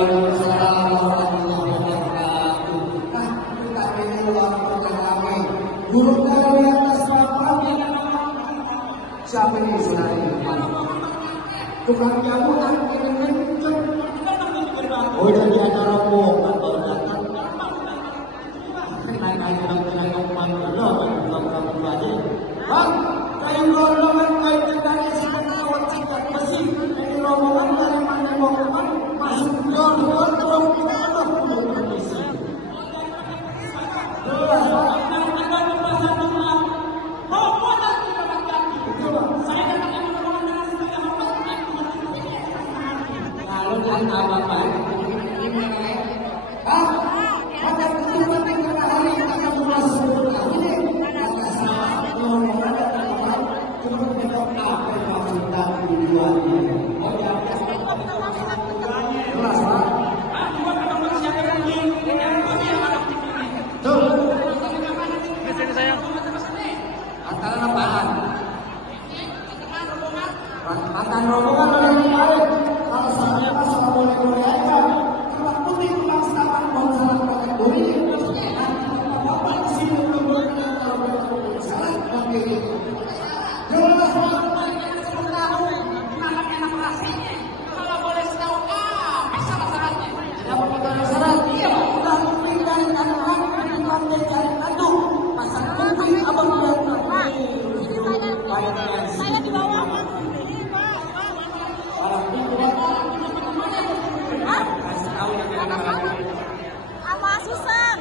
Waalaikumsalam warahmatullahi wabarakatuh. Nah, kita ini waktu yang ramai. Duduk dari atas papan. Siapa ini saudara di depan? Tukang jamu kan ini kenceng. Oh, jadi ada rombongan baru datang. Naik-naik bilang-bilang ngomong dulu, bilang-bilang aja. Bang, kayu rombongan kayu kendali sedang awat singkat besi. Ini rombongan dari mana rombongan masuk jalan terus ada pulau besi. Kalau jangan apa-apa. Makan rombongan oleh yang lain. Kalau saya pas boleh aja. Kalau putih tukang setakan mau salah pakai bumi. Bapak di sini belum boleh kalau salah pakai gitu. Jelas banget. Enak rasanya. Kalau boleh setahu apa syarat-syaratnya? Tidak ada syarat. Iya, udah putih dari kandungan, kandungan dari kandung. Pasang putih abang bilang. Saya di bawah. Apa susah?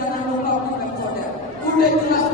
Jangan lupa pakai kode. Udah jelas